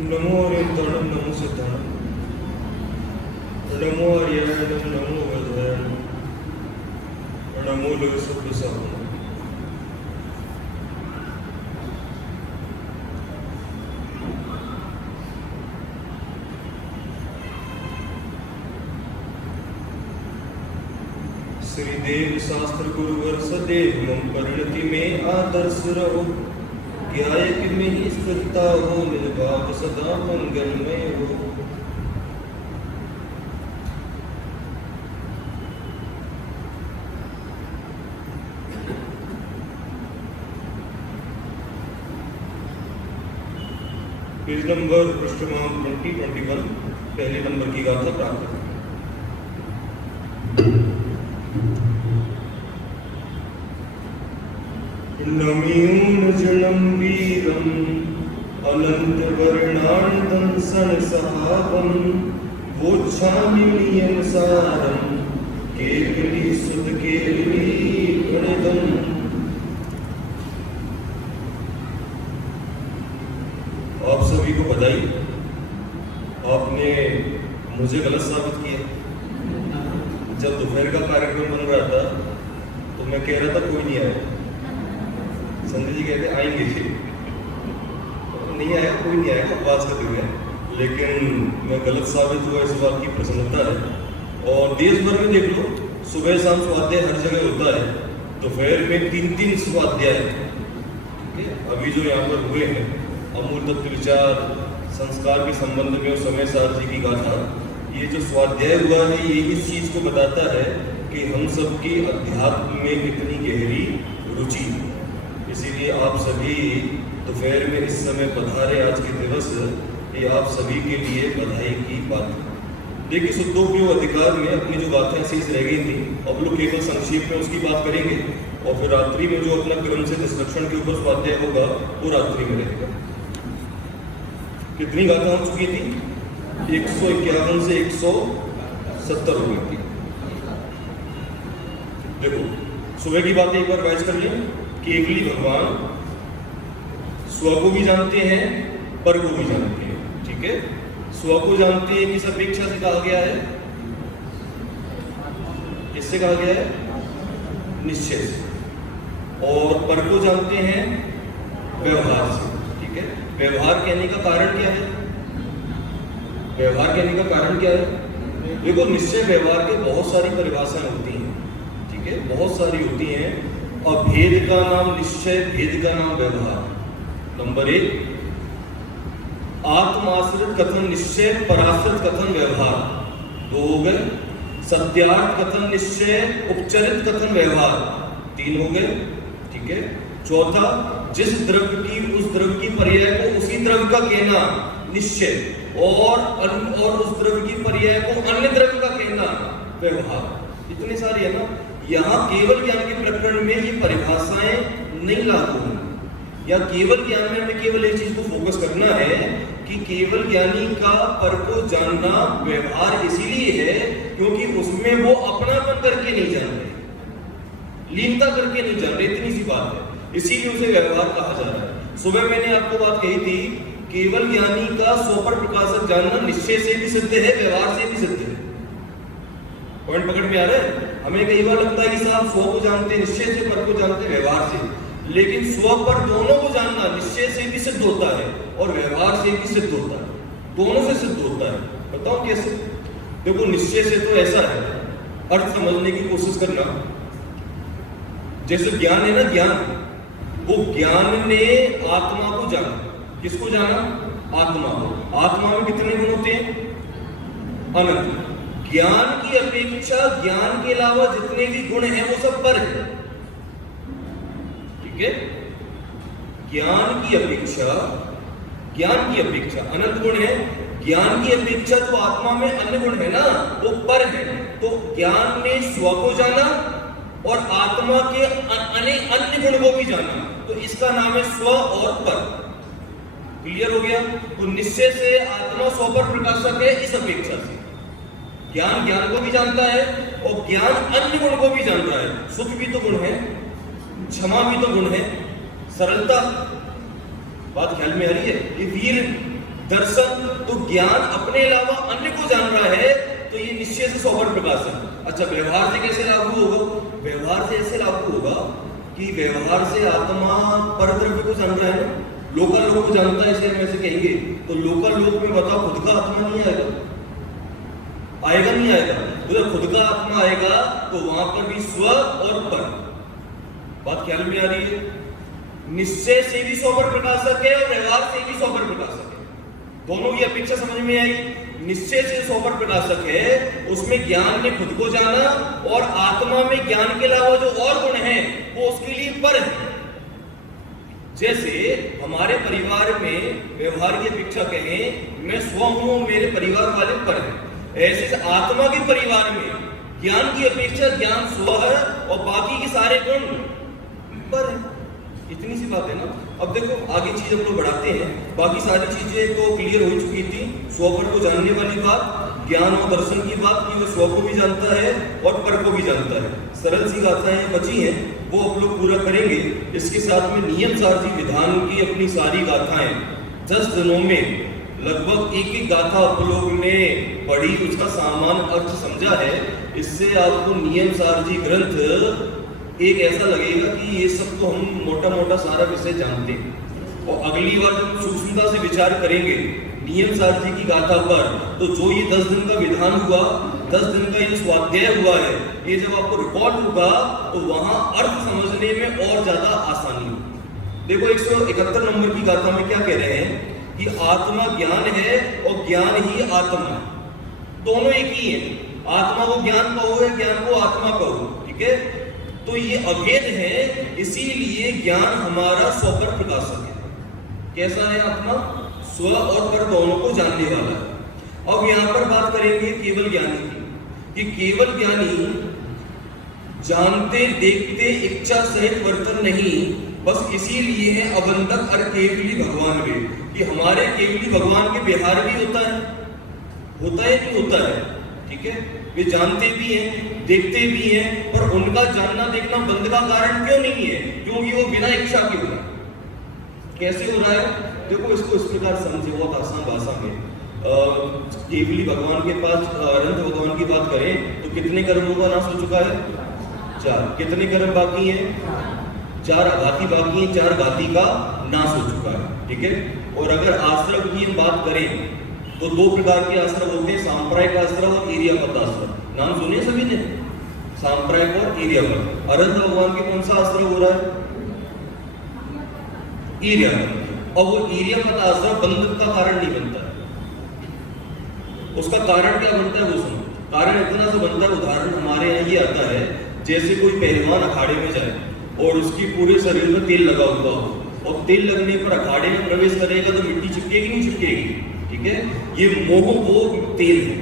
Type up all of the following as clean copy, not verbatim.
नमो हरियंताणं नमो सिद्धाणं नमो हरियाणं नमो वज्राणं नमो लोकसत्वसाहनं। श्रीदेव शास्त्र गुरुवर सदैव मम परिणति में आदर्श रहो। ज्ञायक में ही स्थिरता हो, निर्भाव सदा मंगलमय हो। पेज नंबर पृष्ठ क्रमांक 2021 पहले नंबर की गाथा प्राप्त है। नमियूं जलम वीरम अनंत वर्णानदं सनसहावं वोच्छाम्युनियं सारं केवली सुध केवली गणितम्। आप सभी को बधाई, आपने मुझे गलत साबित किया। जब दोपहर का कार्यक्रम बन रहा था तो मैं कह रहा था कोई नहीं आया, संजय जी कहते आएंगे, नहीं आया, कोई नहीं आया, बकवास करते हुए। लेकिन मैं गलत साबित हुआ, इस बात की प्रसन्नता है। और देश भर में देख लो, सुबह शाम स्वाध्याय हर जगह होता है, दोपहर में 3-3 स्वाध्याय। अभी जो यहाँ पर हुए हैं अमूल तत्व विचार संस्कार के संबंध में और समय सार जी की गाथा, ये जो स्वाध्याय हुआ है ये इस चीज को बताता है कि हम सबकी अध्यात्म में कितनी गहरी रुचि। इसीलिए आप सभी दोपहर में इस समय पधारे आज के दिवस, ये आप सभी के लिए बधाई की बात है। देखिए, शुद्धोपयोग अधिकार में अपनी जो बातें शेष रह गई थी, अब लोग केवल संक्षेप में उसकी बात करेंगे और फिर रात्रि में जो अपना क्रम से निष्कर्षण के ऊपर स्वाध्याय होगा वो रात्रि में रहेगा। कितनी गाथा हो चुकी थी? 151 से 170 हो गई थी। देखो, सुबह की बातें एक बार वाइज कर लें। केवली भगवान स्व को भी जानते हैं, पर को भी जानते हैं। ठीक है, स्व को जानते हैं किस अपेक्षा से कहा गया है? किससे कहा गया है? निश्चय से। और पर को जानते हैं व्यवहार से। ठीक है, व्यवहार कहने का कारण क्या है? व्यवहार कहने का कारण क्या है? देखो, निश्चय व्यवहार के बहुत सारी परिभाषाएं होती हैं। ठीक है, बहुत सारी होती हैं। अभेद का नाम निश्चय, भेद का नाम व्यवहार। नंबर 1, आत्माश्रित कथन निश्चय, पराश्रित कथन व्यवहार। 2 हो गए। सत्यार्थ कथन निश्चय, उपचरित कथन व्यवहार। 3 हो गए। ठीक है। 4था, जिस द्रव्य की उस द्रव्य की पर्याय को उसी द्रव्य का कहना निश्चय, और उस द्रव्य की पर्याय को अन्य द्रव्य का कहना व्यवहार। इतने सारे है ना। यहाँ केवल ज्ञान के प्रकरण में ये परिभाषाएं नहीं लागू होंगी। या केवल ज्ञान में हमें केवल एक चीज को फोकस करना है कि केवल ज्ञानी का पर को जानना व्यवहार इसीलिए है क्योंकि उसमें वो अपनापन करके नहीं जान रहे, लीनता करके नहीं जान रहे। इतनी सी बात है, इसीलिए उसे व्यवहार कहा जा रहा है। सुबह मैंने आपको बात कही थी, केवल ज्ञानी का स्वपर प्रकाशक जानना निश्चय से भी सिद्ध है, व्यवहार से भी सिद्ध है। पॉइंट पकड़ में आ रहा है? हमें कई बार लगता है कि साहब स्व को जानते हैं निश्चय से, पर को जानते हैं व्यवहार से। लेकिन स्व पर दोनों को जानना निश्चय से भी सिद्ध होता है और व्यवहार से भी सिद्ध होता है, दोनों से सिद्ध होता है। बताओ कैसे? देखो, निश्चय से तो ऐसा है, अर्थ समझने की कोशिश करना। जैसे ज्ञान है ना, ज्ञान, वो ज्ञान ने आत्मा को जाना। किसको जाना? आत्मा को। आत्मा में कितने गुण होते हैं? अनंत। ज्ञान की अपेक्षा ज्ञान के अलावा जितने भी गुण हैं वो सब पर है। ठीक है, ज्ञान की अपेक्षा अनंत गुण है। ज्ञान की अपेक्षा जो आत्मा में अन्य गुण है ना वो पर है। तो ज्ञान ने स्व को जाना और आत्मा के अन्य गुण को भी जाना, तो इसका नाम है स्व और पर। क्लियर हो गया? तो निश्चय से आत्मा स्व पर प्रकाशक है इस अपेक्षा से। ज्ञान ज्ञान को भी जानता है और ज्ञान अन्य गुण को भी जान रहा है। सुख भी तो गुण है, क्षमा भी तो गुण है, सरलता, बात ख्याल में आ रही है? ये वीर दर्शन, तो ज्ञान अपने अलावा अन्य को जान रहा है, तो ये निश्चय से सोपर प्रकाशन। अच्छा, व्यवहार से कैसे लागू होगा? व्यवहार से ऐसे लागू होगा कि व्यवहार से आत्मा पर द्रव्य को जान रहा है ना, लोकल लोक को जानता है, इसलिए हम ऐसे कहेंगे। तो लोकल लोक में बताओ खुद का आत्मा नहीं आएगा, आएगा नहीं आएगा? तो जब खुद का आत्मा आएगा तो वहां पर भी स्व और पर, बात ख्याल में आ रही है? निश्चय से भी सोपर प्रकाशक है और व्यवहार से भी सोपर प्रकाशक है, दोनों की अपेक्षा समझ में आई? निश्चय से सोपर प्रकाशक है, उसमें ज्ञान ने खुद को जाना और आत्मा में ज्ञान के अलावा जो और गुण है वो उसके लिए पर है। जैसे हमारे परिवार में व्यवहार की अपेक्षा कहें मैं स्व हूं, मेरे परिवार वाले पर हैं, ऐसे आत्मा के परिवार में ज्ञान की अपेक्षा ज्ञान स्व है और बाकी के सारे गुण पर है। इतनी सी बात है ना। अब देखो आगे चीज हम लोग बढ़ाते हैं, बाकी सारी चीजें तो क्लियर हो चुकी थी। स्व पर को जानने वाली बात, ज्ञान और दर्शन की बात कि वो स्व को भी जानता है और पर को भी जानता है। सरल सी गाथाएं बची हैं, वो आप लोग पूरा करेंगे। इसके साथ में नियम सारथी विधान की अपनी सारी गाथाएं 10 दिनों में लगभग एक एक गाथा आप लोग ने पढ़ी, उसका सामान्य अर्थ समझा है। इससे आपको नियम सारथी ग्रंथ एक ऐसा लगेगा कि ये सब तो हम मोटा मोटा सारा विषय जानते हैं। और अगली बार जब सूक्ष्मता से विचार करेंगे नियम सारथी की गाथा पर, तो जो ये 10 दिन का विधान हुआ, 10 दिन का ये स्वाध्याय हुआ है, ये जब आपको रिकॉर्ड होगा तो वहां अर्थ समझने में और ज्यादा आसानी होगी। देखो 171 नंबर की गाथा में क्या कह रहे हैं कि आत्मा ज्ञान है और ज्ञान ही आत्मा है, दोनों एक ही है। आत्मा को ज्ञान कहो या ज्ञान को आत्मा कहो, ठीक है? तो ये अभेद है, इसीलिए ज्ञान हमारा स्वपर प्रकाशक है। कैसा है आत्मा? स्व और पर दोनों को जानने वाला है। अब यहां पर बात करेंगे केवल ज्ञानी की, कि केवल ज्ञानी जानते देखते इच्छा सहित वर्तन नहीं, बस इसीलिए है अबंधक और केवली भगवान वे, कि हमारे केवली भगवान के बिहार भी होता है नहीं होता है, ठीक है? वे जानते भी हैं, देखते भी हैं, पर उनका जानना देखना बंद का कारण क्यों नहीं है? क्योंकि वो बिना इच्छा के हो रहा है। कैसे हो रहा है? देखो इसको इस प्रकार समझे बहुत आसान भाषा में। केवली भगवान के पास अनंत भगवान की बात करें तो कितने कर्मों का नाश हो चुका है? 4। कितने कर्म बाकी हैं? 4 आघाती बाकी हैं, 4 घाती का नाश हो चुका है, ठीक है? और अगर आश्रम की हम बात करें तो 2 प्रकार के आश्रम होते हैं, सांप्रदायिक आश्रम और एरियापत आश्रम। नाम सुने सभी ने? सांप्रदायिक और एरियापत। अनंत भगवान के कौन सा आश्रम हो रहा है? एरियापत। और वो एरियापत आश्रम बंधन का कारण नहीं बनता है। उसका कारण क्या बनता है वो सुनो। कारण इतना सा बनता है, उदाहरण हमारे यहाँ ये आता है, जैसे कोई पहलवान अखाड़े में जाए और उसकी पूरे शरीर में तेल लगा हुआ हो, और तेल लगने पर अखाड़े में प्रवेश करेगा तो मिट्टी चिपकेगी नहीं चिपकेगी, ठीक है? ये मोह वो तेल है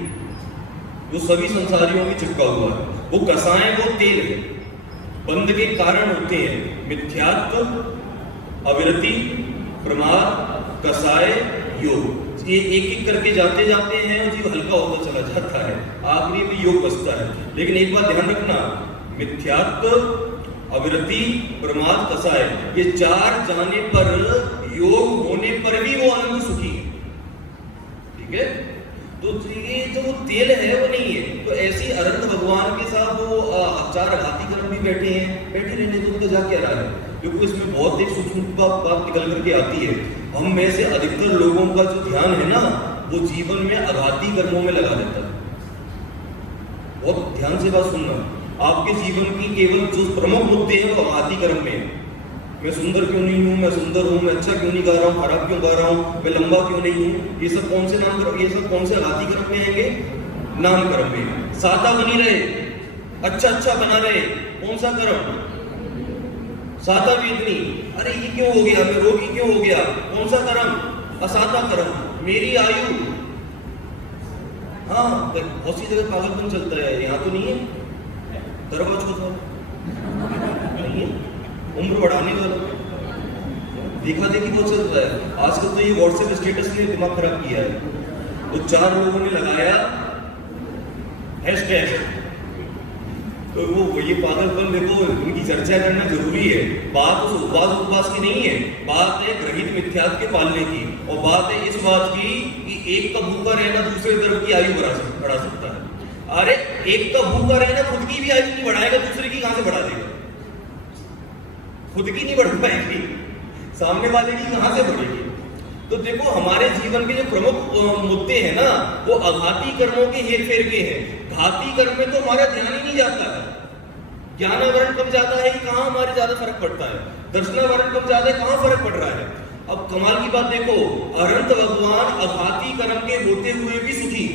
जो सभी संसारियों में चिपका हुआ है, वो कसाएं वो तेल है। बंध के कारण होते हैं मिथ्यात्व, अविरति, प्रमाद, कसाय, योग। ये एक एक करके जाते जाते हैं, जीव हल्का होता चला जाता है, आखिरी में योग बचता है। लेकिन एक बात ध्यान रखना, मिथ्यात्व, अविरति, प्रमाद, कसाय, ये 4 जाने पर, योग होने पर भी वो आनंद सुखी है, ठीक है? तो ये जो तेल है वो नहीं है। तो ऐसी अनंत भगवान के साथ वो 4 घाती कर्म भी बैठे हैं, बैठे रहने तो उनका जा क्या रहा है? क्योंकि इसमें बहुत एक सूक्ष्म बात निकल करके आती है। हम में से अधिकतर लोगों का जो ध्यान है ना, वो जीवन में अघाती कर्मों में लगा देता है। बहुत ध्यान से बात सुनना, आपके जीवन की केवल जो प्रमुख मुद्दे हैं वो अघाती कर्म में है। मैं सुंदर क्यों नहीं हूँ, मैं सुंदर हूँ, मैं अच्छा क्यों नहीं गा रहा हूँ, खराब क्यों गा रहा हूँ, मैं लंबा क्यों नहीं हूँ, ये सब कौन से नाम कर्म, ये सब कौन से अघाती कर्म में आएंगे? नाम कर्म में। सादा बनी रहे, अच्छा बना रहे, कौन सा कर्म? सादा वेदनी। अरे ये क्यों हो गया, मैं रोगी क्यों हो गया, कौन सा कर्म? असादा कर्म। मेरी आयु, हाँ बहुत सी जगह पागलपन चलता है, यहाँ तो नहीं है, दरवाजा छोटा नहीं है, उम्र बढ़ाने वाला देखा देखी बहुत चल रहा है आजकल। तो ये व्हाट्सएप स्टेटस ने दिमाग खराब किया है। तो 4 लोगों ने लगाया हैशटैग, वो ये पागलपन देखो, उनकी चर्चा करना जरूरी है। बात उस उपवास की नहीं है, बात है ग्रहित मिथ्यात्व के पालने की, और बात है इस बात की कि एक का भूखा रहना दूसरे तरफ की आयु बढ़ा सकता है। अरे एक का भूखा रहना खुद की भी आयु नहीं बढ़ाएगा, दूसरे की कहां से बढ़ा देगा? खुद की नहीं बढ़ पाएगी, सामने वाले की कहां से बढ़ेगी? तो देखो हमारे जीवन के जो प्रमुख मुद्दे हैं ना, वो आघाती कर्मों के हेरफेर के हैं। घाती कर्म में तो हमारा ध्यान ही नहीं जाता है। ज्ञानावरण कम ज्यादा है कि कहां हमारे ज्यादा फर्क पड़ता है, दर्शनावरण कम ज्यादा है कहां फर्क पड़ रहा है। अब कमाल की बात देखो, अनंत भगवान आघाती कर्म के होते हुए भी सुखी।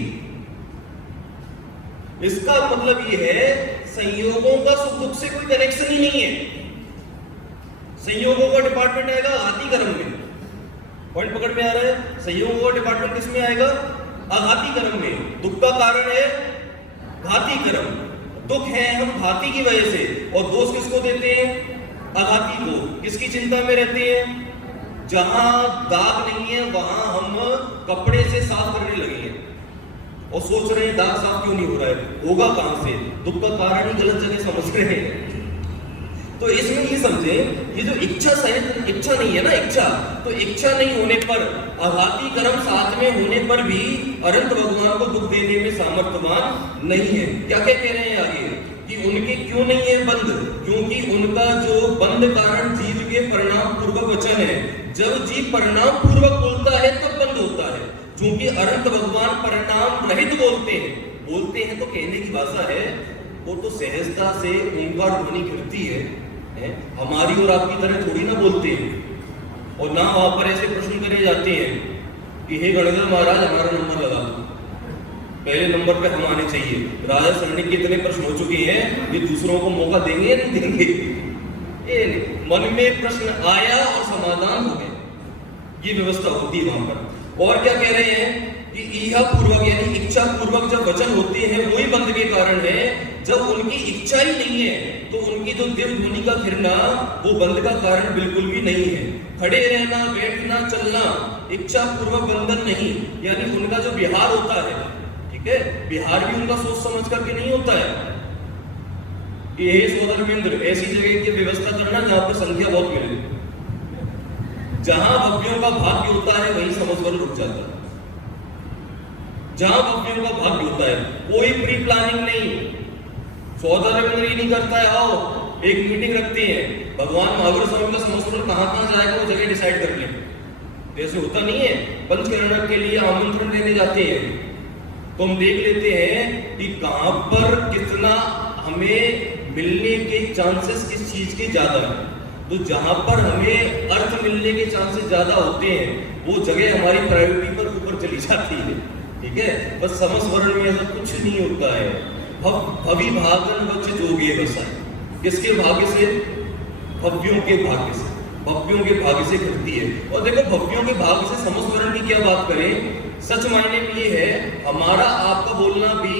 इसका मतलब ये है संयोगों का सुख दुख से कोई कनेक्शन ही नहीं है। संयोगों का डिपार्टमेंट आएगा आघाती कर्म में। पॉइंट पकड़ में आ रहा है? संयोगों का डिपार्टमेंट किस में आएगा? आघाती कर्म में। दुख का कारण है घाती कर्म। दुख है हम घाती की वजह से, और दोष किसको देते हैं? आघाती को। किसकी चिंता में रहते हैं? जहां दाग नहीं है वहां हम कपड़े से साफ करने लगे हैं और सोच रहे हैं दाग साफ क्यों नहीं हो रहा है, होगा कहां से? दुख का कारण ही गलत जगह समझ रहे हैं। तो इसमें ये समझे, ये जो इच्छा सहित इच्छा नहीं है ना, इच्छा तो इच्छा नहीं होने पर, आघाती कर्म साथ में होने पर भी अनंत भगवान को दुख देने में सामर्थ्यवान नहीं है। क्या क्या कह रहे हैं आगे कि उनके क्यों नहीं है बंद? क्योंकि उनका जो बंद कारण जीव के परिणाम पूर्वक वचन है। जब जीव परिणाम पूर्वक बोलता है तब बंद होता है। क्योंकि अनंत भगवान परिणाम रहित बोलते हैं तो कहने की भाषा है, वो तो सहजता से ओंकार ध्वनि गिरती है। हमारी और आपकी तरह थोड़ी ना बोलते हैं, और ना वहां पर ऐसे प्रश्न करे जाते हैं कि हे गणेश महाराज हमारा नंबर लगा दो, पहले नंबर पे हम आने चाहिए। राजा सरणी के इतने प्रश्न हो चुके हैं, ये दूसरों को मौका देंगे या नहीं देंगे? मन में प्रश्न आया और समाधान हो गया, ये व्यवस्था होती है वहां पर। और क्या कह रहे हैं कि इहा पूर्वक यानी इच्छा पूर्वक जब वचन होते हैं वही बंद के कारण है। जब उनकी इच्छा ही नहीं है तो उनकी जो दिव्य ध्वनि का फिरना वो बंद का कारण बिल्कुल भी नहीं है। खड़े रहना, बैठना, चलना इच्छा पूर्वक बंधन नहीं, यानी उनका जो विहार होता है, ठीक है, विहार भी उनका सोच समझ करके नहीं होता है कि हे सोदरमिंद्र ऐसी जगह की व्यवस्था करना जहां पर संख्या बहुत मिले। जहां भव्यों का भाग्य होता है वहीं समझवर रुक जाता है। जहां भव्यों का भाग्य होता है कोई प्री प्लानिंग नहीं, सौदारविंद्र ही नहीं करता है, आओ एक मीटिंग रखते हैं, भगवान महावीर स्वामी का संस्मरण कहां जाएगा वो जगह डिसाइड कर ले। जैसे होता नहीं है, पंचकरण के लिए आमंत्रण देने जाते हैं तो हम देख लेते हैं कि कहां पर कितना हमें मिलने के चांसेस किस चीज के ज्यादा है। तो जहां पर हमें अर्थ मिलने के चांसेस ज्यादा होते हैं वो जगह हमारी प्रायोरिटी पर ऊपर चली जाती है, ठीक है। बस समस्वरण में ऐसा कुछ नहीं होता है। भवि भागन वच जोगे बसा, किसके भाग्य से? भव्यों के भाग्य से, भव्यों के भाग्य से घटती है। और देखो भव्यों के भाग्य से समस्वरण की क्या बात करें, सच मायने में ये है हमारा आपका बोलना भी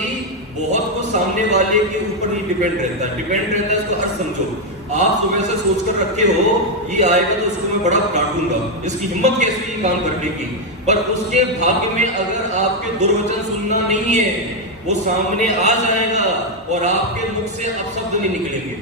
बहुत कुछ सामने वाले के ऊपर ही डिपेंड रहता है। डिपेंड रहता है, इसको अर्थ समझो। आप सुबह से सोचकर रखे हो ये आएगा तो उसको मैं बड़ा काटूंगा, इसकी हिम्मत कैसी है काम करने की, पर उसके भाग्य में अगर आपके दुर्वचन सुनना नहीं है वो सामने आ जाएगा और आपके मुख से अपशब्द नहीं निकलेंगे।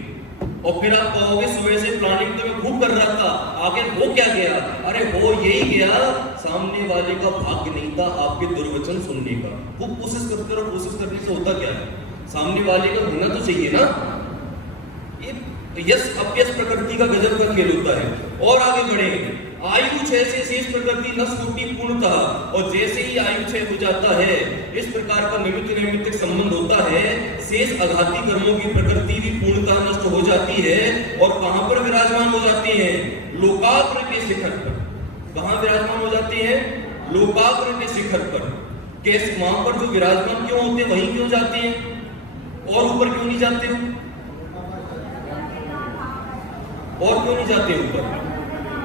और फिर आप कहोगे सुबह से प्लानिंग तो मैं खूब कर रहा था, आगे हो क्या गया? अरे हो यही गया, सामने वाले का भाग्य नहीं था आपके दुर्वचन सुनने का। खूब कोशिश करते रहो, कोशिश करने से होता क्या है, सामने वाले का होना तो चाहिए ना। ये यस अपयस प्रकृति का गजब का खेल होता है। और आगे बढ़े, आयु क्षय से शेष प्रकृति नष्ट होती पूर्णतः, और जैसे ही आयु क्षय हो जाता है इस प्रकार का निमित्त नैमित्तिक संबंध होता है, शेष आघाती कर्मों की प्रकृति भी पूर्णतः नष्ट हो जाती है। और कहां पर विराजमान हो जाती है? लोकाग्र के शिखर पर। कहां विराजमान हो जाती है? लोकाग्र के शिखर पर। कैसे? वहां पर जो विराजमान क्यों होते हैं वहीं क्यों जाते हैं और ऊपर क्यों नहीं जाते हो? और क्यों नहीं जाते ऊपर?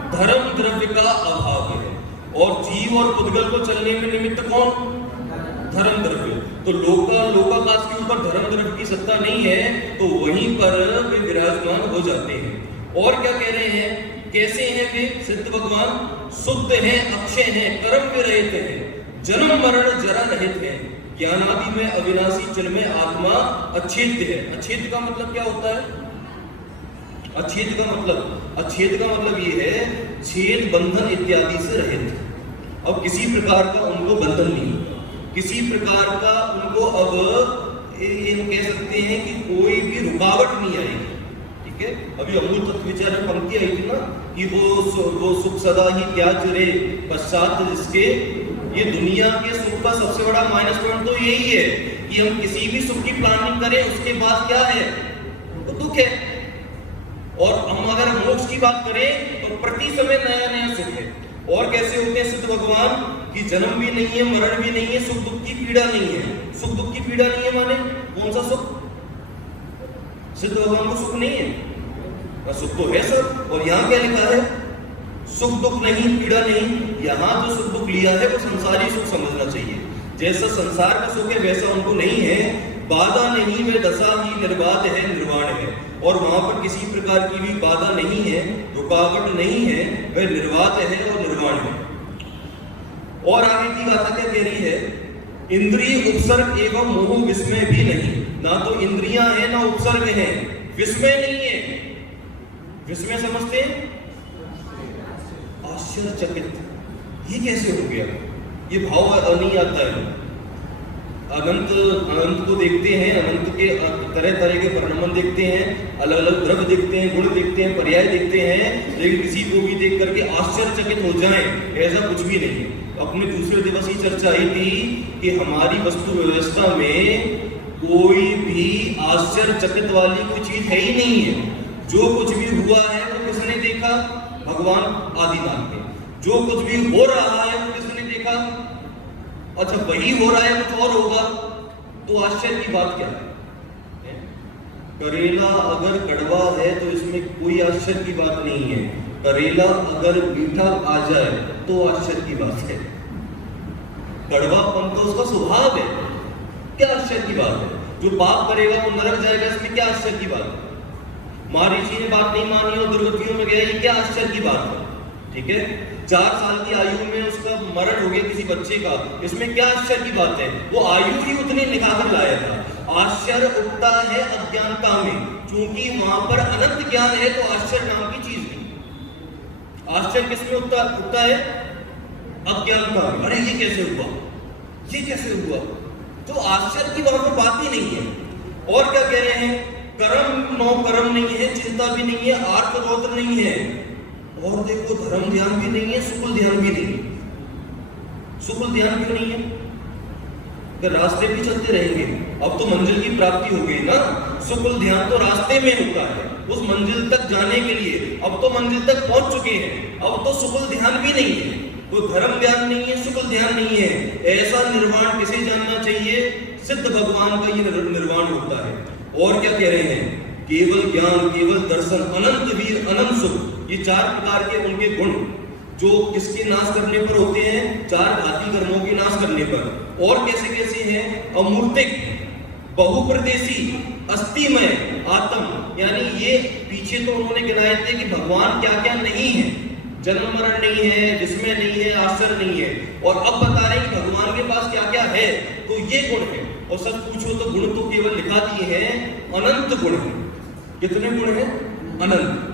धर्म द्रव्य का अभाव है, और जीव और पुद्गल को चलने में निमित्त कौन? धर्म द्रव्य। तो लोकाकाश के ऊपर धर्म द्रव्य की सत्ता नहीं है तो वहीं पर वे विराजमान हो जाते हैं। और क्या कह रहे हैं, कैसे हैं वे? सिद्ध भगवान शुद्ध हैं, अक्षय हैं, कर्म में रहित हैं, जन्म मरण जरा रहित हैं। ज्ञानादि में अविनाशी चिन्मय आत्मा अच्छेद्य है। अच्छेद का मतलब क्या होता है? अच्छेद का मतलब ये है छेद बंधन इत्यादि से रहित। अब किसी प्रकार का उनको बंधन नहीं होगा, किसी प्रकार का उनको अब ये हम कह सकते हैं कि कोई भी रुकावट नहीं आएगी। ठीक है, अभी अमूल तत्व विचार में पंक्ति आई थी ना कि वो सुख सदा ही क्या चिरे पश्चात जिसके। ये दुनिया के सुख का सबसे बड़ा माइनस पॉइंट तो यही है कि हम किसी भी सुख की प्लानिंग करें उसके बाद क्या है? तो दुख है। और हम अगर मोक्ष की बात करें तो प्रति समय नया नया सुख है। और कैसे होते हैं सिद्ध भगवान कि जन्म भी नहीं है, मरण भी नहीं है, सुख दुख की पीड़ा नहीं है। सुख दुख की पीड़ा नहीं है माने कौन सा सुख? सिद्ध भगवान को सुख नहीं है, सुख तो है सब। और यहाँ क्या लिखा है? सुख दुख नहीं, पीड़ा नहीं। यहाँ जो सुख दुख लिया है वो संसारी सुख समझना चाहिए। जैसा संसार का सुख है वैसा उनको नहीं है। बाधा नहीं, वे दशा ही निर्बाध है, निर्वाण है। और वहां पर किसी प्रकार की भी बाधा नहीं है, रुकावट नहीं है, वह निर्वाध है और निर्वाण है। और आगे की गाथा क्या कह रही है? इंद्रिय उपसर्ग एवं मोह विस्मय भी नहीं। ना तो इंद्रियां हैं ना उपसर्ग है, विस्मय नहीं है। विस्मय समझते हैं? आश्चर्यचकित। ये कैसे हो गया? ये भाव नहीं आता है। अनंत को देखते हैं, अनंत के तरह तरह के परिणाम देखते हैं, अलग अलग द्रव्य देखते हैं, गुण देखते हैं, पर्याय देखते हैं, लेकिन किसी को भी देख करके आश्चर्यचकित हो जाएं ऐसा कुछ भी नहीं है। अपने दूसरे दिवस ही चर्चा आई थी कि हमारी वस्तु व्यवस्था में कोई भी आश्चर्यचकित वाली कोई चीज है ही नहीं है। जो कुछ भी हुआ है वो किसने देखा? भगवान आदिनाथ ने। जो कुछ भी हो रहा है वो किसने देखा? अच्छा, वही हो रहा है कुछ और होगा तो आश्चर्य की बात क्या है? करेला अगर कड़वा है तो इसमें कोई आश्चर्य की बात नहीं है। करेला अगर मीठा आ जाए तो आश्चर्य की बात है। कड़वापन तो उसका स्वभाव है, क्या आश्चर्य की बात है? जो पाप करेगा वो नरक जाएगा, इसमें क्या आश्चर्य की बात है? महर्षि ने बात नहीं मानी और दुर्गतियों में गया, ये क्या आश्चर्य की बात है? ठीक है, 4 साल की आयु में उसका मरण हो गया किसी बच्चे का, इसमें क्या आश्चर्य की बात है? वो आयु ही उतनी निकाल लाया था। आश्चर्य उठता है अज्ञानता में, क्योंकि वहां पर अनंत ज्ञान है तो आश्चर्य नाम की चीज नहीं। आश्चर्य किसमें उठता है? अज्ञानता में। अरे ये कैसे हुआ, ये कैसे हुआ? तो आश्चर्य की वहां पर बात ही नहीं है। और क्या कह रहे हैं? कर्म नो कर्म नहीं है, चिंता भी नहीं है, आर्त रौद्र नहीं है, और देखो धर्म ध्यान भी नहीं है, सुकुल ध्यान भी नहीं है। सुकुल ध्यान क्यों नहीं है? अगर रास्ते भी चलते रहेंगे, अब तो मंजिल की प्राप्ति हो गई ना। सुकुल ध्यान तो रास्ते में होता है, उस मंजिल तक जाने के लिए। अब तो मंजिल तक पहुंच चुके हैं, अब तो सुकुल ध्यान भी नहीं है। तो धर्म ध्यान नहीं है, सुकुल ध्यान नहीं है। ऐसा निर्वाण किसे जानना चाहिए? सिद्ध भगवान का ये निर्वाण होता है। और क्या कह रहे हैं? केवल ज्ञान, केवल दर्शन, अनंत वीर, अनंत सुख, ये 4 प्रकार के उनके गुण जो किसके नाश करने पर होते हैं? 4 घाती कर्मों के नाश करने पर। और कैसे कैसे हैं? अमूर्तिक, बहुप्रदेशी, अस्थिमय, आत्म, यानी ये पीछे तो उन्होंने गिनाए थे कि भगवान क्या क्या नहीं है। जन्म मरण नहीं है, जिसमें नहीं है, आश्चर्य नहीं है। और अब बता रहे हैं कि भगवान के पास क्या क्या है, तो ये गुण है। और सच पूछो तो गुण तो केवल लिखा दिए हैं, अनंत गुण है। कितने गुण हैं? अनंत।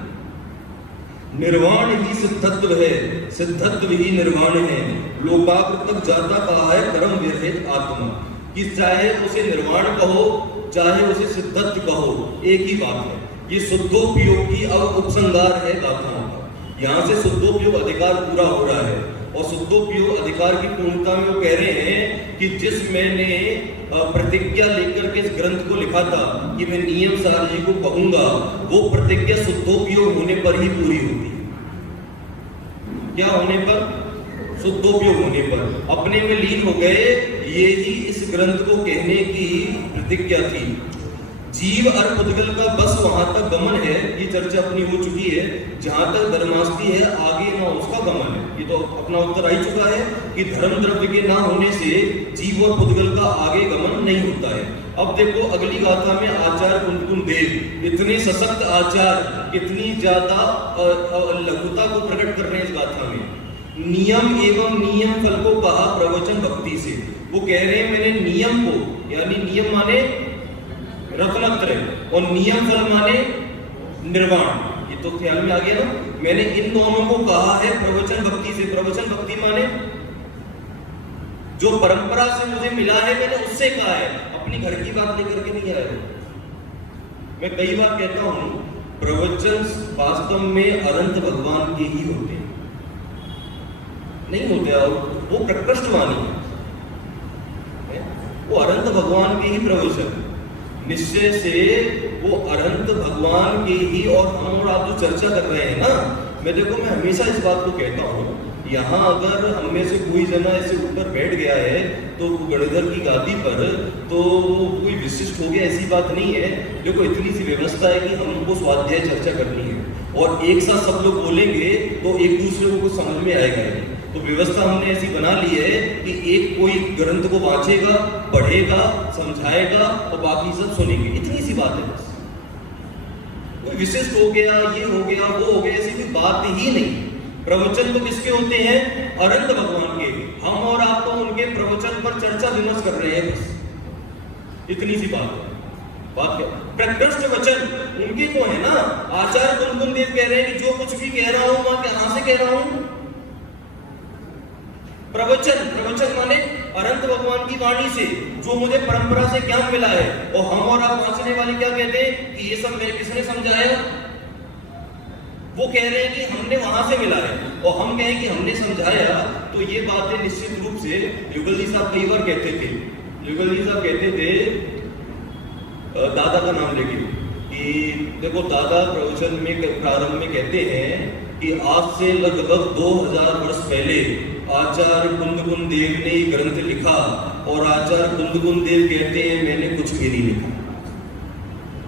निर्वाण ही सिद्धत्व है, सिद्धत्व ही निर्वाण है। लोकाकृत तक जाता कहा है कर्म विरहित आत्मा, कि चाहे उसे निर्वाण कहो चाहे उसे सिद्धत्व कहो, एक ही बात है। ये शुद्धोपयोग की अब उपसंहार है गाथाओं का। यहाँ से शुद्धोपयोग अधिकार पूरा हो रहा है। और शुद्धोपयोग अधिकार की पूर्णता में वो कह रहे हैं कि जिस मैंने प्रतिज्ञा लेकर के इस ग्रंथ को लिखा था कि मैं नियम सार जी को कहूंगा, वो प्रतिज्ञा शुद्धोपयोग होने पर ही पूरी होती है। क्या होने पर? शुद्धोपयोग होने पर। अपने में लीन हो गए, ये ही इस ग्रंथ को कहने की प्रतिज्ञा थी। जीव और पुद्गल का बस वहां तक गमन है, ये चर्चा अपनी हो चुकी है। जहां तक धर्मास्ति है आगे ना उसका गमन है, ये तो अपना उत्तर आ ही चुका है कि धर्म द्रव्य के ना होने से जीव और पुद्गल का आगे गमन नहीं होता है। अब देखो अगली गाथा में आचार्य कुंतकुन देव इतने सशक्त आचार्य, इतनी ज्यादा लघुता को प्रकट कर रहे हैं इस गाथा में नियम एवं नियम फल को कहा प्रवचन भक्ति से। वो कह रहे हैं मैंने नियम को, यानी नियम माने रत्नत्रय और नियम फल माने निर्वाण, ये तो ख्याल में आ गया ना। मैंने इन दोनों को कहा है प्रवचन भक्ति से। प्रवचन भक्ति माने जो परंपरा से मुझे मिला है मैंने उससे कहा है, अपनी घर की बात लेकर के नहीं आया। मैं कई बार कहता हूं प्रवचन वास्तव में अनंत भगवान के ही होते हैं, नहीं होते, और वो प्रकृष्टवाणी है, वो अनंत भगवान के ही प्रवचन, निश्चय से वो अनंत भगवान के ही। और हम और आप जो चर्चा कर रहे हैं ना, मैं हमेशा इस बात को कहता हूँ, यहाँ अगर हम में से कोई जना ऐसे ऊपर बैठ गया है तो गणधर की गादी पर, तो कोई विशिष्ट हो गया, ऐसी बात नहीं है। देखो इतनी सी व्यवस्था है कि हमको स्वाध्याय चर्चा करनी है और एक साथ सब लोग बोलेंगे तो एक दूसरे को कुछ समझ में आएगा नहीं। तो व्यवस्था हमने ऐसी बना ली है कि एक कोई ग्रंथ को वांचेगा, पढ़ेगा, समझाएगा और बाकी सब सुनेंगे, इतनी सी बात है बस। कोई विशिष्ट हो गया, ये हो गया, वो हो गया, ऐसी कोई बात ही नहीं। प्रवचन तो किसके होते हैं? अनंत भगवान के। हम और आप तो उनके प्रवचन पर चर्चा विमर्श कर रहे हैं बस, इतनी सी बात है। बात क्या? प्रकृष्ट वचन उनके तो है ना। आचार्य कुंदन देव कह रहे हैं कि जो कुछ भी कह रहा हूं वहां कहां से कह रहा हूं? प्रवचन, प्रवचन माने अनंत भगवान की वाणी से, जो मुझे परंपरा से ज्ञान मिला है। और हम और आप वांचने वाले क्या कहते हैं कि ये सब मेरे किसने समझाया? वो कह रहे हैं कि हमने वहां से मिला है, और हम कहें कि हमने समझाया। तो ये बातें निश्चित रूप से युगल जी साहब कई बार कहते थे। युगल जी साहब कहते थे दादा का नाम लेके कि देखो दादा प्रवचन में प्रारंभ में कहते हैं कि आज से लगभग 2000 वर्ष पहले आचार्य कुंदकुन देव ने ग्रंथ लिखा, और आचार्य कुंदकुन देव कहते हैं मैंने कुछ भी नहीं लिखा।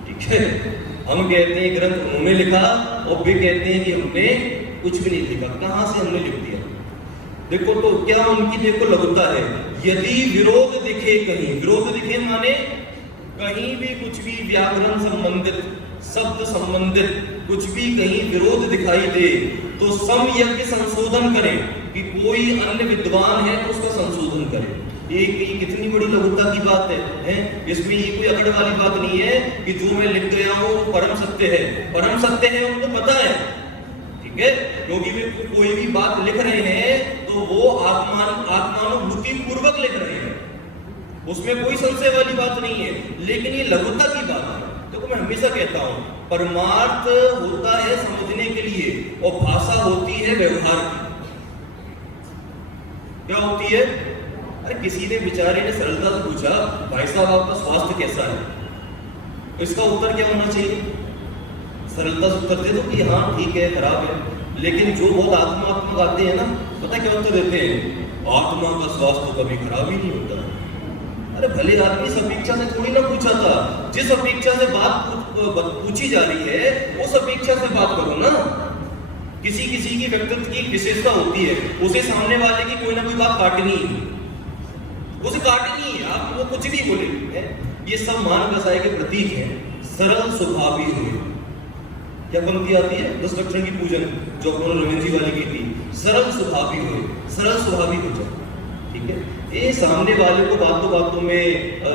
ठीक है, हम कहते हैं ग्रंथ उन्होंने लिखा, और वे कहते हैं कि हमने कुछ भी नहीं लिखा। कहां से हमने लिख दिया? देखो तो क्या उनकी देखो लघुता है। यदि विरोध दिखे कहीं, विरोध दिखे माने कहीं भी कुछ भी व्याकरण संबंधित, शब्द संबंधित कुछ भी कहीं विरोध दिखाई दे तो समयज्ञ संशोधन करें, कि कोई अन्य विद्वान है तो उसका संशोधन करें। ये कितनी बड़ी लघुता की बात है? इसमें ये कोई अकड़ वाली बात नहीं है कि जो मैं लिख गया हूं वो परम सत्य है। परम सत्य है उनको पता है, ठीक है, क्योंकि वे कोई भी बात लिख रहे हैं तो वो आत्मानुभूति पूर्वक लिख रहे हैं, उसमें कोई संशय वाली बात नहीं है। लेकिन ये लघुता की बात है। तो मैं हमेशा कहता हूं परमार्थ होता है समझने के लिए, और भाषा होती है व्यवहार की। क्या होती है? अरे किसी ने बेचारे ने सरलता से पूछा भाई साहब आपका स्वास्थ्य कैसा है, तो इसका उत्तर क्या होना चाहिए? सरलता से उत्तर दे दो कि हाँ ठीक है, खराब है। लेकिन जो बहुत आत्मात्मक आते हैं ना, पता क्या उत्तर देते हैं? आत्मा का स्वास्थ्य कभी खराब ही नहीं होता। अरे भले आदमी इस अपेक्षा से थोड़ी ना पूछा था। जिस अपेक्षा से बात पूछी जा रही है उस अपेक्षा से बात करो ना। किसी किसी की व्यक्तित्व की विशेषता होती है, उसे सामने वाले की कोई ना कोई बात काटनी है, उसे काटनी है, आप वो कुछ भी बोले। ये सब मान कसाई के प्रतीक है। सरल स्वभावी हुए, क्या पंक्ति आती है 10 लक्षण की पूजन जो अपने रविंद्र जी वाली की थी, सरल स्वभावी हुए, सरल स्वभावी हो जाए। ठीक है, ये सामने वाले को बातों बातों में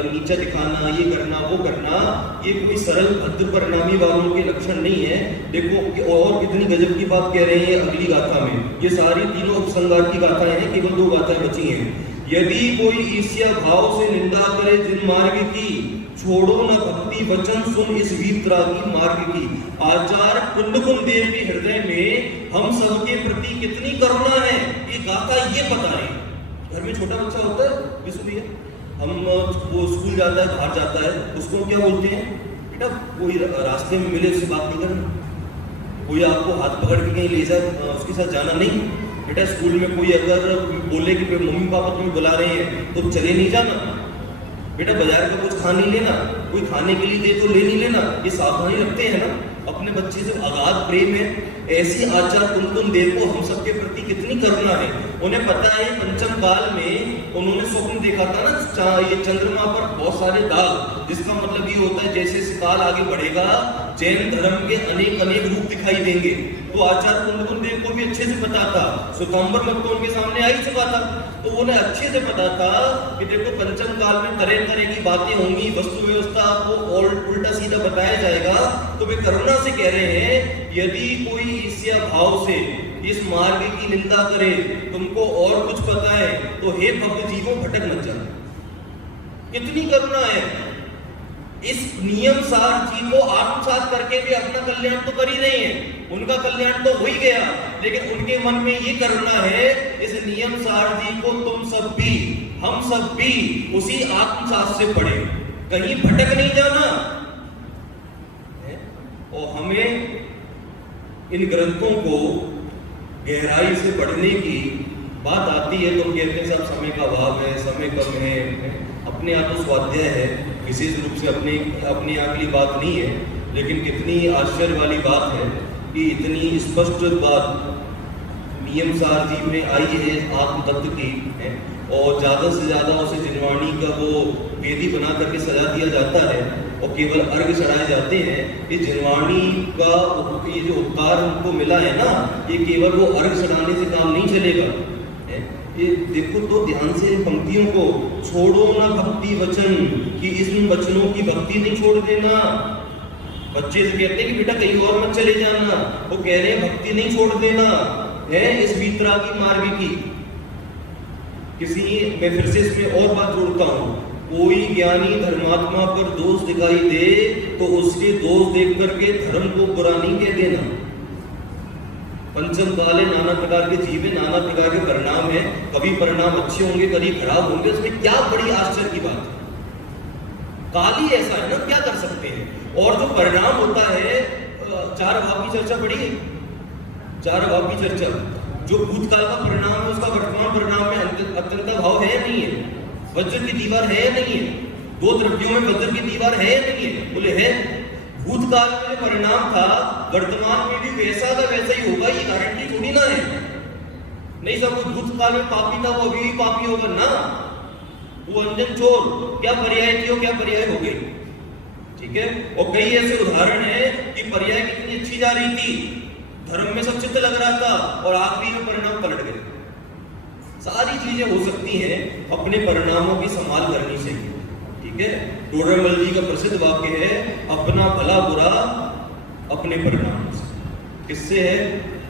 नीचा दिखाना, ये करना वो करना, ये कोई सरल भद्र परिणामी वालों के लक्षण नहीं है। देखो और कितनी गजब की बात कह रहे हैं अगली गाथा में। ये सारी तीनों उपसंहार की गाथाएं हैं, केवल 2 गाथाएं बची हैं। यदि कोई ईर्ष्या भाव से निंदा करे जिन मार्ग की, छोड़ो न भक्ति वचन सुन इस वीतरागी मार्ग की। आचार्य कुंदकुन देव के हृदय में हम सबके प्रति कितनी करुणा है, ये गाथा ये बता रही। घर में छोटा बच्चा होता है, किसको भी हम वो स्कूल जाता है, बाहर जाता है, उसको क्या बोलते हैं? बेटा कोई रास्ते में मिले उससे बात नहीं करना, कोई आपको हाथ पकड़ के कहीं ले जाए उसके साथ जाना नहीं। बेटा स्कूल में कोई अगर बोले कि मम्मी पापा तुम्हें बुला रहे हैं तो चले नहीं जाना। बेटा बाजार का कुछ खा नहीं लेना, कोई खाने के लिए दे तो ले नहीं लेना। ये सावधानी रखते हैं ना, अपने बच्चे से अगाध प्रेम है। ऐसी आचार्य कुंदकुन देव को हम सबके प्रति कितनी करुणा है। उन्हें पता है पंचम काल में उन्होंने स्वप्न देखा था ना, ये चंद्रमा पर बहुत सारे दाग, जिसका मतलब ये होता है जैसे काल आगे बढ़ेगा जैन धर्म के अनेक अनेक रूप दिखाई देंगे। तो आचार्य कुंदकुंद देव को भी अच्छे से पता था, श्वेतांबर मत तो उनके सामने आ ही चुका था, तो उन्हें अच्छे से पता था कि देखो पंचम काल में तरह तरह की बातें होंगी, वस्तु व्यवस्था को उल्टा सीधा बताया जाएगा। तो वे करुणा से कह रहे हैं, यदि कोई ईर्ष्या भाव से इस मार्ग की निंदा करे, तुमको और कुछ पता है तो हे भक्त जीवों भटक मत जाना। कितनी करुणा है। इस नियम सार जी को आत्मसात करके भी अपना कल्याण तो कर ही रहे हैं, उनका कल्याण तो हो ही गया, लेकिन उनके मन में ये करुणा है, इस नियम सार जी को तुम सब भी, हम सब भी उसी आत्मसात से पढ़े, कहीं भटक नहीं जाना। और हमें इन ग्रंथों को गहराई से पढ़ने की बात आती है तो हम कहते हैं साहब समय का अभाव है, समय कम है, अपने आप तो स्वाध्याय है, विशेष रूप से अपनी आखिरी बात नहीं है, लेकिन कितनी आश्चर्य वाली बात है कि इतनी स्पष्ट बात नियम सार जी में आई है आत्म तत्व की है, और ज़्यादा से ज़्यादा उसे जिनवाणी का वो वेदी बना करके सजा दिया जाता है और केवल अर्घ चढ़ाए जाते हैं। ये जिनवाणी का ये जो उपकार उनको मिला है ना, ये केवल वो अर्घ चढ़ाने से काम नहीं चलेगा। ये देखो तो ध्यान से इन पंक्तियों को, छोड़ो ना भक्ति वचन कि इन वचनों की भक्ति नहीं छोड़ देना। बच्चे से कहते हैं कि बेटा कहीं और मत चले जाना, वो कह रहे हैं भक्ति नहीं छोड़ देना है इस वीतरागी मार्ग की। किसी मैं फिर से इसमें और बात जोड़ता हूँ, कोई ज्ञानी धर्मात्मा पर दोष दिखाई दे तो उसके दोष देख करके धर्म को बुरा नहीं कह देना। पंचम काले नाना प्रकार के जीव है, नाना प्रकार के परिणाम है, कभी परिणाम अच्छे होंगे कभी खराब होंगे, उसमें क्या बड़ी आश्चर्य की बात है। काल ही ऐसा है ना, क्या कर सकते हैं। और जो परिणाम होता है, चार भाव की चर्चा पड़ी है, चार भाव की चर्चा, जो भूतकाल का परिणाम है उसका वर्तमान परिणाम में अत्यंत भाव है नहीं है, वज्र की दीवार है नहीं है, दो द्रव्यों में वज्र की दीवार है नहीं है, बोले है। भूतकाल में परिणाम था वर्तमान में भी वैसा का वैसा ही होगा, ये गारंटी थोड़ी ना है। नहीं सब कुछ भूतकाल में पापी था वो अभी भी पापी होगा ना, वो अंजन चोर क्या पर्याय थी और क्या पर्याय हो गई, ठीक है। और कई ऐसे उदाहरण है कि पर्याय कितनी अच्छी जा रही थी, धर्म में सब चित्त लग रहा था और आखिरी में परिणाम पलट गए। सारी चीजें हो सकती हैं, अपने परिणामों की संभाल करनी चाहिए, ठीक है। डोडरमल जी का प्रसिद्ध वाक्य है, अपना भला बुरा अपने परिणामों से। किससे है?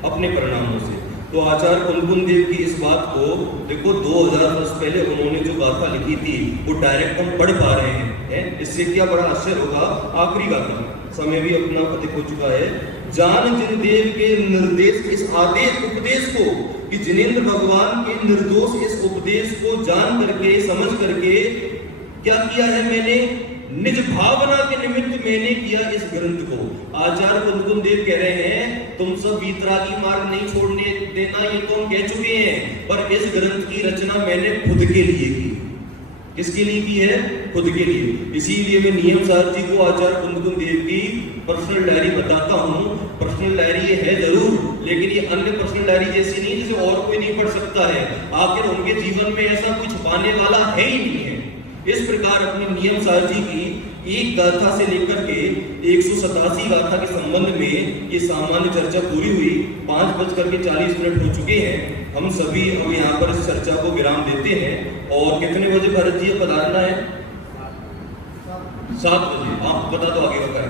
अपने परिणामों से। तो आचार्य कुंदकुंद देव की इस बात को देखो 2000 वर्ष पहले उन्होंने जो गाथा लिखी थी वो डायरेक्ट हम पढ़ पा रहे हैं, इससे क्या बड़ा आश्चर्य होगा। आखिरी गाथा, समय भी अपना अधिक हो चुका है। जान जिन देव के निर्देश इस आदेश उपदेश को, कि जिनेंद्र भगवान के निर्दोष इस उपदेश को जान करके समझ करके क्या किया है मैंने, निज भावना के निमित्त मैंने किया इस ग्रंथ को। आचार्य कुंदकुंद देव कह रहे हैं तुम सब वीतरागी मार्ग नहीं छोड़ने देना, ये तो हम कह चुके हैं, पर इस ग्रंथ की रचना मैंने खुद के लिए की। किसके लिए की है? खुद के लिए। इसीलिए मैं नियम सार जी को आचार्य कुंदकुंद देव की पर्सनल डायरी बताता हूँ। पर्सनल डायरी है जरूर, लेकिन ये अन्य पर्सनल डायरी जैसी नहीं जिसे और कोई नहीं पढ़ सकता है। आखिर उनके जीवन में ऐसा कुछ छुपाने वाला है ही नहीं है। इस प्रकार अपने नियम सार जी की एक गाथा से लेकर के 187 गाथा के संबंध में ये सामान्य चर्चा पूरी हुई। 5:40 हो चुके हैं। हम सभी अब यहाँ पर इस चर्चा को विराम देते हैं। और कितने बजे भरत जी पधारना है? 7 बजे। आप बता दो आगे का।